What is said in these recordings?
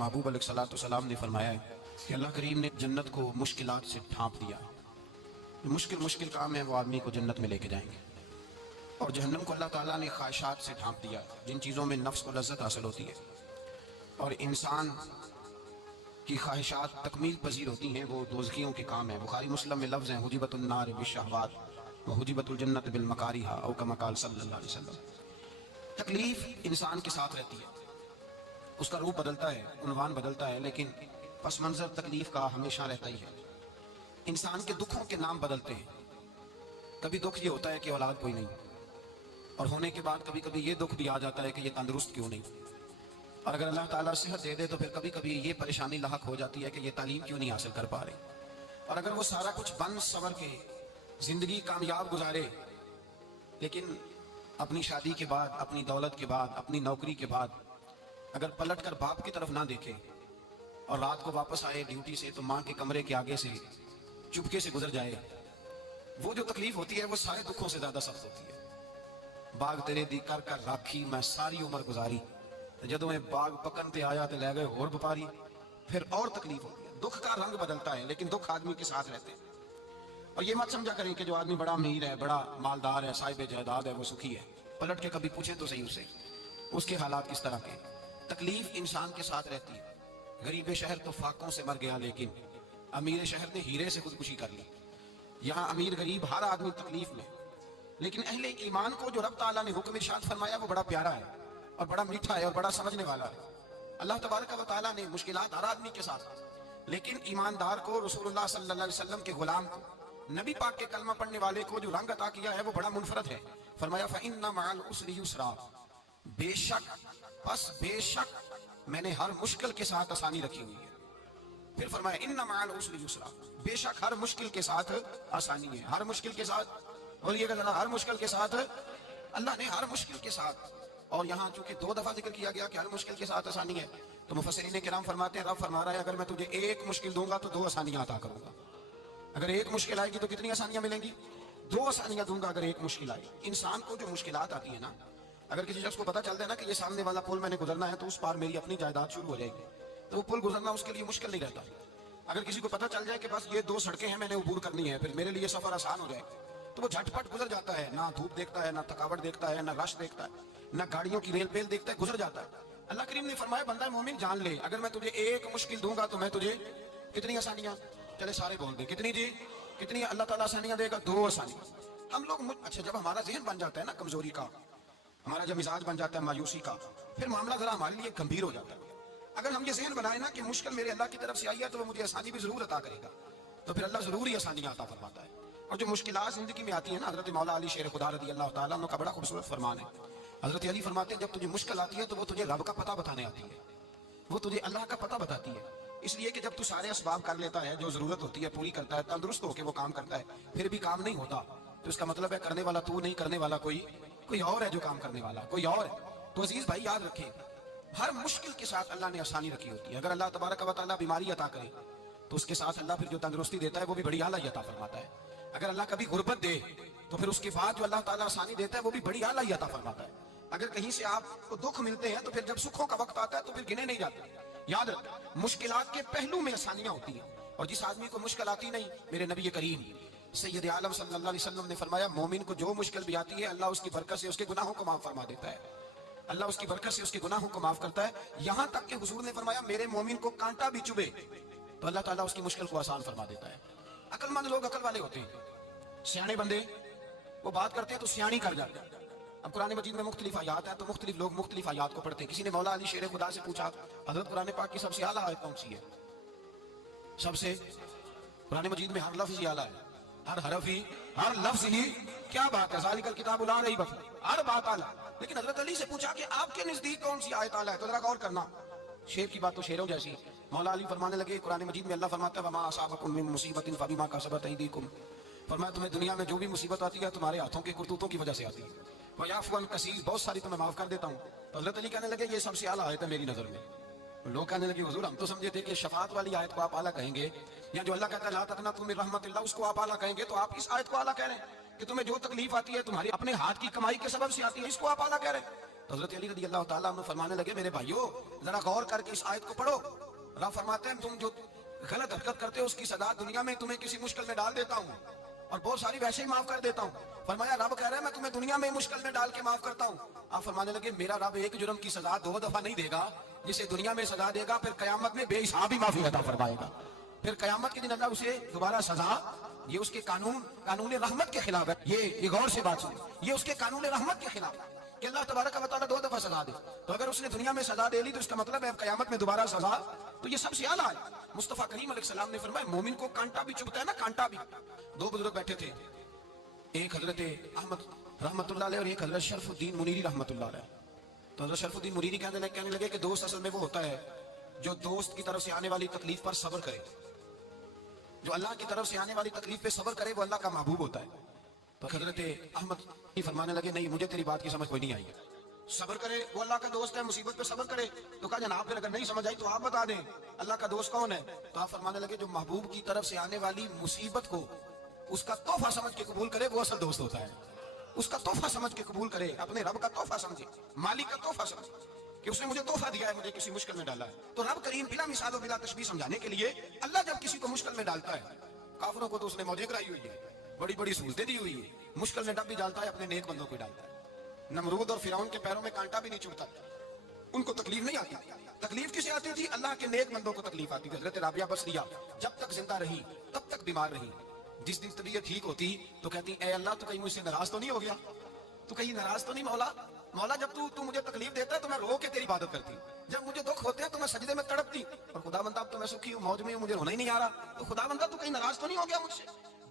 محبوب علیہ الصلوۃ والسلام نے فرمایا ہے کہ اللہ کریم نے جنت کو مشکلات سے ڈھانپ دیا. جو مشکل کام ہے وہ آدمی کو جنت میں لے کے جائیں گے. اور جہنم کو اللہ تعالیٰ نے خواہشات سے ڈھانپ دیا، جن چیزوں میں نفس کو لذت حاصل ہوتی ہے اور انسان کی خواہشات تکمیل پذیر ہوتی ہیں، وہ دوزخیوں کے کام ہیں. بخاری مسلم میں لفظ ہیں حجبت النار بالشہوات وحجبت الجنت بالمکارہ او کما قال صلی اللہ علیہ وسلم. تکلیف انسان کے ساتھ رہتی ہے، اس کا روپ بدلتا ہے، عنوان بدلتا ہے، لیکن پس منظر تکلیف کا ہمیشہ رہتا ہی ہے. انسان کے دکھوں کے نام بدلتے ہیں. کبھی دکھ یہ ہوتا ہے کہ اولاد کوئی نہیں، اور ہونے کے بعد کبھی کبھی یہ دکھ بھی آ جاتا ہے کہ یہ تندرست کیوں نہیں. اور اگر اللہ تعالیٰ صحت دے دے تو پھر کبھی کبھی یہ پریشانی لاحق ہو جاتی ہے کہ یہ تعلیم کیوں نہیں حاصل کر پا رہے. اور اگر وہ سارا کچھ بن سنور کے زندگی کامیاب گزارے، لیکن اپنی شادی کے بعد، اپنی دولت کے بعد، اپنی نوکری کے بعد اگر پلٹ کر باپ کی طرف نہ دیکھے اور رات کو واپس آئے ڈیوٹی سے تو ماں کے کمرے کے آگے سے چپکے سے گزر جائے، وہ جو تکلیف ہوتی ہے وہ سارے دکھوں سے زیادہ سخت ہوتی ہے. باغ تیرے دی کر کر راکھی میں ساری عمر گزاری، جدوں میں باغ پکن تے آیا تے لے گئے اور بپاری. پھر اور تکلیف ہوتی ہے. دکھ کا رنگ بدلتا ہے لیکن دکھ آدمی کے ساتھ رہتے ہیں. اور یہ مت سمجھا کریں کہ جو آدمی بڑا امیر ہے، بڑا مالدار ہے، صاحب جائیداد ہے، وہ سکھی ہے. پلٹ کے کبھی پوچھیں تو صحیح اسے اس کے حالات کس طرح کے. تکلیف انسان کے ساتھ رہتی ہے. غریب شہر تو فاقوں سے مر گیا، لیکن امیر شہر نے ہیرے سے خودکشی کر لی. یہاں امیر غریب ہر آدمی تکلیف میں، لیکن اہل ایمان کو جو رب تعالیٰ نے حکم ارشاد فرمایا وہ بڑا پیارا ہے اور بڑا میٹھا ہے اور بڑا سمجھنے والا ہے. اللہ تبارک و تعالیٰ نے مشکلات ہر آدمی کے ساتھ، لیکن ایماندار کو، رسول اللہ صلی اللہ علیہ وسلم کے غلام کو، نبی پاک کے کلمہ پڑھنے والے کو جو رنگ عطا کیا ہے وہ بڑا منفرد ہے. فرمایا فَإِنَّ مَعَ الْعُسْرِ يُسْرًا، بے شک میں نے ہر مشکل کے ساتھ آسانی رکھی ہوئی ہے. پھر فرمایا اِنَّ مَعَ الْعُسْرِ يُسْرًا، بے شک ہر مشکل کے ساتھ آسانی ہے. ہر مشکل کے ساتھ، بولیے گا ذرا، ہر مشکل کے ساتھ. اللہ نے ہر مشکل کے ساتھ، اور یہاں چونکہ 2 دفعہ ذکر کیا گیا کہ ہر مشکل کے ساتھ آسانی ہے، تو مفسرین کرام فرماتے ہیں رب فرما رہا ہے اگر میں تجھے ایک مشکل دوں گا تو 2 آسانیاں عطا کروں گا. اگر ایک مشکل آئے گی تو کتنی آسانیاں ملیں گی؟ 2 آسانیاں دوں گا اگر ایک مشکل آئے. انسان کو جو مشکلات آتی ہیں نا، اگر کسی شخص کو پتہ چل جائے نا کہ یہ سامنے والا پل میں نے گزرنا ہے تو اس پار میری اپنی جائیداد شروع ہو جائے گی، تو وہ پل گزرنا اس کے لیے مشکل نہیں رہتا. اگر کسی کو پتہ چل جائے کہ بس یہ 2 سڑکیں ہیں میں نے عبور کرنی ہے، پھر میرے لیے سفر آسان ہو جائے تو وہ جھٹ پٹ گزر جاتا ہے. نہ دھوپ دیکھتا ہے، نہ تھکاوٹ دیکھتا ہے، نہ رش دیکھتا ہے، نہ گاڑیوں کی ریل پیل دیکھتا ہے، گزر جاتا ہے. اللہ کریم نے فرمایا بندہ مومن جان لے اگر میں تجھے ایک مشکل دوں گا تو میں تجھے کتنی آسانیاں، چلے سارے بول دیں کتنی جی، کتنی اللہ تعالیٰ آسانیاں دے گا؟ 2 آسانیاں. ہم لوگ اچھا جب ہمارا ذہن بن جاتا ہے نا کمزوری کا، ہمارا جب مزاج بن جاتا ہے مایوسی کا، پھر معاملہ ذرا ہمارے لیے گمبھیر ہو جاتا ہے. اگر ہم یہ ذہن بنائیں نا کہ مشکل میرے اللہ کی طرف سے آئی ہے تو وہ مجھے آسانی بھی ضرور عطا کرے گا، تو پھر اللہ ضرور ہی آسانیاں عطا فرماتا ہے. اور جو مشکلات زندگی میں آتی ہیں نا، حضرت مولا علی شیر خدا رضی اللہ تعالیٰ عنہ کا بڑا خوبصورت فرمان ہے. حضرت علی فرماتے ہیں جب تجھے مشکل آتی ہے تو وہ تجھے رب کا پتہ بتانے آتی ہے، وہ تجھے اللہ کا پتہ بتاتی ہے. اس لیے کہ جب تو سارے اسباب کر لیتا ہے، جو ضرورت ہوتی ہے پوری کرتا ہے، تندرست ہو کے وہ کام کرتا ہے، پھر بھی کام نہیں ہوتا، تو اس کا مطلب ہے کرنے والا تو نہیں، کرنے والا کوئی اور ہے، جو کام کرنے والا کوئی اور ہے. تو عزیز بھائی یاد رکھیں ہر مشکل کے ساتھ اللہ نے آسانی رکھی ہوتی ہے. اگر اللہ تبارک و تعالیٰ بیماری عطا کرے تو اس کے ساتھ اللہ پھر جو تندرستی دیتا ہے وہ بھی بڑی اعلیٰ عطا فرماتا ہے. اگر اللہ کبھی غربت دے تو پھر اس کے بعد جو اللہ تعالیٰ آسانی دیتا ہے وہ بھی بڑی اعلیٰ عطا فرماتا ہے. اگر کہیں سے آپ کو دکھ ملتے ہیں تو پھر جب سکھوں کا وقت آتا ہے تو پھر گنے نہیں جاتے. یاد رکھ مشکلات کے پہلو میں آسانیاں ہوتی ہیں، اور جس آدمی کو مشکل آتی نہیں، میرے نبی کریم سید عالم صلی اللہ علیہ وسلم نے فرمایا مومن کو جو مشکل بھی آتی ہے اللہ اس کی برکت سے اس کے گناہوں کو معاف فرما دیتا ہے. اللہ اس کی برکت سے اس کے گناہوں کو معاف کرتا ہے. یہاں تک کہ حضور نے فرمایا میرے مومن کو کانٹا بھی چبھے تو اللہ تعالیٰ اس کی مشکل کو آسان فرما دیتا ہے. عقل مند لوگ عقل والے ہوتے ہیں، سیانے بندے وہ بات کرتے ہیں تو سیانی کر جاتے ہیں. اب قرآن مجید میں مختلف آیات ہیں تو مختلف لوگ مختلف آیات کو پڑھتے ہیں. کسی نے مولا علی شیر خدا سے پوچھا حضرت قرآن پاک کی سب سے اعلیٰ آیت کون سی ہے؟ سب سے قرآن مجید میں ہر لفظ ہی اعلیٰ ہے، ہر حرف ہی، ہر لفظ ہی. کیا بات ہے، ذالک الکتاب لا ریب فیہ، ہر بات اعلیٰ. لیکن حضرت علی سے پوچھا کہ آپ کے نزدیک کون سی آیت اعلیٰ ہے؟ تو ذرا غور کرنا، شیر کی بات تو شیروں جیسی. مولا علی فرمانے لگے قرآن مجید میں اللہ فرماتا ہے وما اصابکم من مصیبت فبما کسبت ایدیکم، فرمایا تمہیں دنیا میں جو بھی مصیبت آتی ہے تمہارے ہاتھوں کے کرتوتوں کی وجہ سے آتی ہے. وَيَعْفُو عَنْ كَثِيرٍ، بہت ساری تمہیں معاف کر دیتا ہوں. تو حضرت علی کہنے لگے یہ سب سے اعلیٰ آیت ہے میری نظر میں. لوگ کہنے لگے حضور ہم تو سمجھے تھے کہ شفاعت والی آیت کو آپ اعلیٰ کہیں گے، یا جو اللہ کہتا ہے لا تقنطوا من رحمت اللہ اس کو آپ اعلیٰ کہیں گے، تو آپ اس آیت کو اعلیٰ کہہ رہے ہیں کہ تمہیں جو تکلیف آتی ہے تمہاری اپنے ہاتھ کی کمائی کے سبب سے آتی ہے، اس کو آپ اعلیٰ کہہ رہے ہیں. تو حضرت علی رضی اللہ تعالیٰ عنہ فرمانے لگے میرے بھائیو ذرا غور کر کے اس آیت کو پڑھو. رب فرماتے ہیں تم جو غلط حرکت کرتے ہو اس کی سزا دنیا میں تمہیں کسی مشکل میں ڈال دیتا ہوں اور بہت ساری ویسے ہی معاف کر دیتا ہوں. فرمایا رب کہہ رہا ہے میں تمہیں دنیا میں مشکل میں ڈال کے معاف کرتا ہوں. آپ فرمانے لگے میرا رب ایک جرم کی سزا 2 دفعہ نہیں دے گا, جسے دنیا میں سزا دے گا پھر قیامت میں بے حساب ہی معافی عطا فرمائے گا. پھر قیامت کے دن اللہ اسے دوبارہ سزا, یہ اس کے قانون رحمت کے خلاف ہے. یہ غور سے بات سن, یہ اس کے قانون رحمت کے خلاف ہے کہ اللہ تبارک و تعالیٰ 2 دفعہ سزا دے. تو اگر اس نے دنیا میں سزا دے لی تو اس کا مطلب ہے قیامت میں دوبارہ سزا. تو یہ سب سے اعلیٰ ہے. مصطفیٰ کریم علیہ السلام نے فرمایا مومن کو کانٹا بھی چبھتا ہے نا, کانٹا بھی. 2 بزرگ بیٹھے تھے, ایک حضرت احمد رحمت اللہ علیہ اور ایک حضرت شرف الدین منیری رحمت اللہ علیہ. تو حضرت شرف الدین منیری کہنے لگے کہ دوست اصل میں وہ ہوتا ہے جو دوست کی طرف سے آنے والی تکلیف پر صبر کرے. جو اللہ کی طرف سے آنے والی تکلیف پہ صبر کرے وہ اللہ کا محبوب ہوتا ہے. تو حضرت احمد فرمانے لگے نہیں مجھے تیری بات کی سمجھ کوئی نہیں آئی. صبر کرے وہ اللہ کا دوست ہے, مصیبت پہ صبر کرے. تو کہا جناب پھر اگر نہیں سمجھ آئی تو آپ بتا دیں اللہ کا دوست کون ہے. تو آپ فرمانے لگے جو محبوب کی طرف سے آنے والی مصیبت کو اس کا تحفہ سمجھ کے قبول کرے وہ اصل دوست ہوتا ہے. اس کا تحفہ سمجھ کے قبول کرے, اپنے رب کا تحفہ سمجھے, مالک کا تحفہ سمجھے کہ اس نے مجھے تحفہ دیا ہے, مجھے کسی مشکل میں ڈالا ہے. تو رب کریم بلا مثال و بلا تشبیہ سمجھانے کے لیے اللہ جب کسی کو مشکل میں ڈالتا ہے, کافروں کو تو اس نے موجیں کرائی ہوئی ہے, بڑی بڑی سہولتیں دی ہوئی ہے, مشکل میں ڈب بھی ڈالتا ہے, اپنے نیک بندوں کو ڈالتا ہے. نمرود اور فرعون کے پیروں میں کانٹا بھی نہیں چبھتا, ان کو تکلیف نہیں آتی. تکلیف کسے آتی تھی؟ اللہ کے نیک بندوں کو تکلیف آتی تھی. حضرت رابعہ بصریہ جب تک زندہ رہی تب تک بیمار رہی. جس دن طبیعت ٹھیک ہوتی تو کہتی اے اللہ تو کہیں مجھ سے ناراض تو نہیں ہو گیا, تو کہیں ناراض تو نہیں مولا جب تو مجھے تکلیف دیتا ہے تو میں رو کے تیری عبادت کرتی, جب مجھے دکھ ہوتے ہیں تو میں سجدے میں تڑپتی, اور خدا بندہ اب تو میں سکھی ہوں, موج میں ہوں, مجھے رونا ہی نہیں آ رہا. تو خدا بندہ تو کہیں ناراض تو نہیں ہو گیا مجھ سے.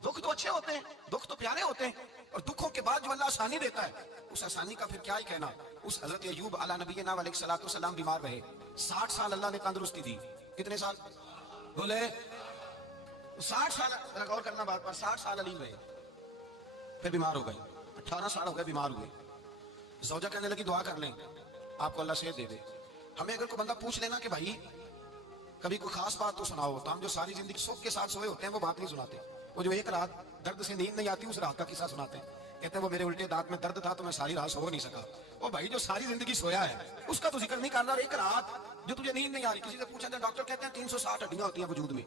دکھ تو اچھے ہوتے ہیں, دکھ تو پیارے ہوتے ہیں, اور دکھوں کے بعد جو اللہ آسانی دیتا ہے اس آسانی کا پھر کیا ہی کہنا. اس حضرت ایوب علی نبینا علیہ الصلوۃ والسلام بیمار رہے, 60 سال اللہ نے تندرستی دی. کتنے سال بولے؟ 60 سال. غور کرنا بات پر, 60 سال علی رہے, پھر بیمار ہو گئے. 18 سال ہو گئے بیمار ہوئے. زوجہ کہنے لگی دعا کر لیں آپ کو اللہ صحت دے دے. ہمیں اگر کوئی بندہ پوچھ لینا کہ بھائی کبھی کوئی خاص بات تو سناؤ, تو ہم جو ساری زندگی سکھ کے ساتھ سوئے ہوتے ہیں وہ بات نہیں سناتے. وہ جو ایک رات درد سے نیند نہیں آتی اس رات کا قصہ سناتے ہیں, کہتے ہیں وہ میرے الٹے دانت میں درد تھا تو میں ساری رات سو نہیں سکا. وہ بھائی جو ساری زندگی سویا ہے اس کا تو ذکر نہیں کرنا, ایک رات جو تجھے نیند نہیں آ رہی. کسی سے پوچھا جائے, ڈاکٹر کہتے ہیں 360 ہڈیاں ہوتی ہیں وجود میں.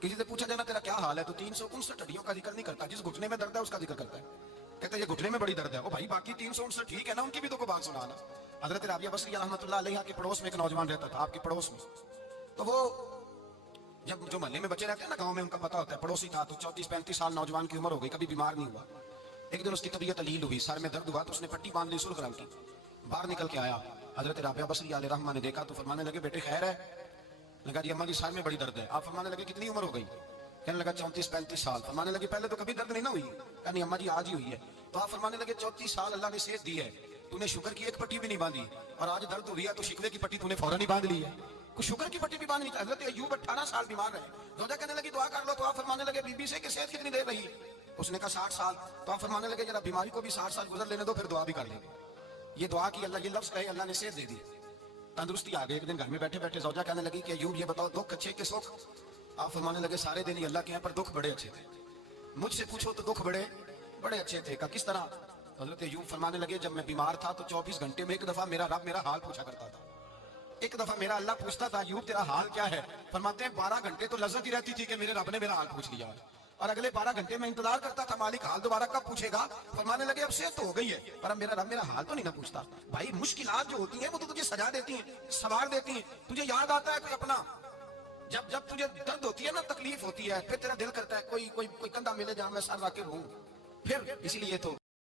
کسی سے پوچھا جائے نا تیرا کیا حال ہے تو 359 ہڈیوں کا ذکر نہیں کرتا, جس گھٹنے میں درد ہے اس کا ذکر کرتا ہے. کہتے ہیں یہ گھٹنے میں بڑی درد ہے. وہ بھائی باقی 359 ٹھیک ہے نا, ان کی بھی تو کوئی بات سنانا. حضرت رابعہ بصریہ رحمۃ اللہ علیہ کے پڑوس میں ایک نوجوان رہتا تھا, آپ کے پڑوس میں. تو وہ جب جو محلے میں بچے رہتے ہیں نا گاؤں میں, ان کا پتا ہوتا ہے, پڑوسی تھا. تو 34-35 سال نوجوان کی عمر ہو گئی, کبھی بیمار نہیں ہوا. ایک دن اس کی طبیعت علیل ہوئی, سر میں درد ہوا, تو اس نے پٹی باندھ لی, سرخ رنگ کی. باہر نکل کے آیا, حضرت رابعہ بصریہ علیہ رحمہ نے دیکھا تو فرمانے لگے بیٹے خیر ہے؟ لگا جی اماں جی سر میں بڑی درد ہے. آپ فرمانے لگے کتنی عمر ہو گئی؟ کہنے لگا 34-35 سال. فرمانے لگے پہلے تو کبھی درد نہیں نہ ہوئی؟ کہا نہیں اماں جی آج ہی ہوئی ہے. تو آپ فرمانے لگے 34 سال اللہ نے صحت دی ہے, تو نے شکر کی ایک پٹی بھی نہیں باندھی, اور آج درد ہوئی ہے تو شکوے کی پٹی تو نے فوراً ہی باندھ لی ہے. کوئی شکر کی پٹی بھی باندھ نہیں. حضرت ایوب 18 سال بیمار رہے. زوجہ کہنے لگی دعا کر لو. تو آپ فرمانے لگے بی بی سے کہ صحت کتنی دیر رہی؟ اس نے کہا 60 سال. تو آپ فرمانے لگے ذرا بیماری کو بھی 60 سال گزر لینے دو, پھر دعا بھی کر لیں. یہ دعا کی, اللہ یہ لفظ کہے, اللہ نے صحت دے دی, تندرستی آ گئی. ایک دن گھر میں بیٹھے بیٹھے زوجہ کہنے لگی کہ ایوب یہ بتاؤ دکھ اچھے کہ سکھ؟ آپ فرمانے لگے سارے دن ہی اللہ کے ہیں پر دکھ بڑے اچھے تھے. مجھ سے پوچھو تو دکھ بڑے اچھے تھے. کہا کس طرح؟ حضرت ایوب فرمانے لگے جب میں بیمار تھا تو 24 گھنٹے میں ایک دفعہ میرا رب میرا حال پوچھا کرتا تھا. ایک دفعہ میرا اللہ پوچھتا تھا ایوب تیرا حال کیا ہے؟ فرماتے ہیں 12 گھنٹے تو لذت ہی رہتی تھی کہ میرے رب نے میرا حال پوچھ لیا, اور اگلے 12 گھنٹے میں انتظار کرتا تھا مالک حال دوبارہ کب پوچھے گا. فرمانے لگے اب صحت تو ہو گئی ہے پر اب میرا رب میرا حال تو نہیں نہ پوچھتا. بھائی مشکلات جو ہوتی ہیں وہ تو تجھے سجا دیتی ہیں, سوار دیتی ہیں. تجھے یاد آتا ہے کوئی اپنا, جب تجھے درد ہوتی ہے نا, تکلیف ہوتی ہے, پھر تیرا دل کرتا ہے کوئی کندھا ملے جہاں میں سر رکھ کے رہوں. پھر اسی لیے تو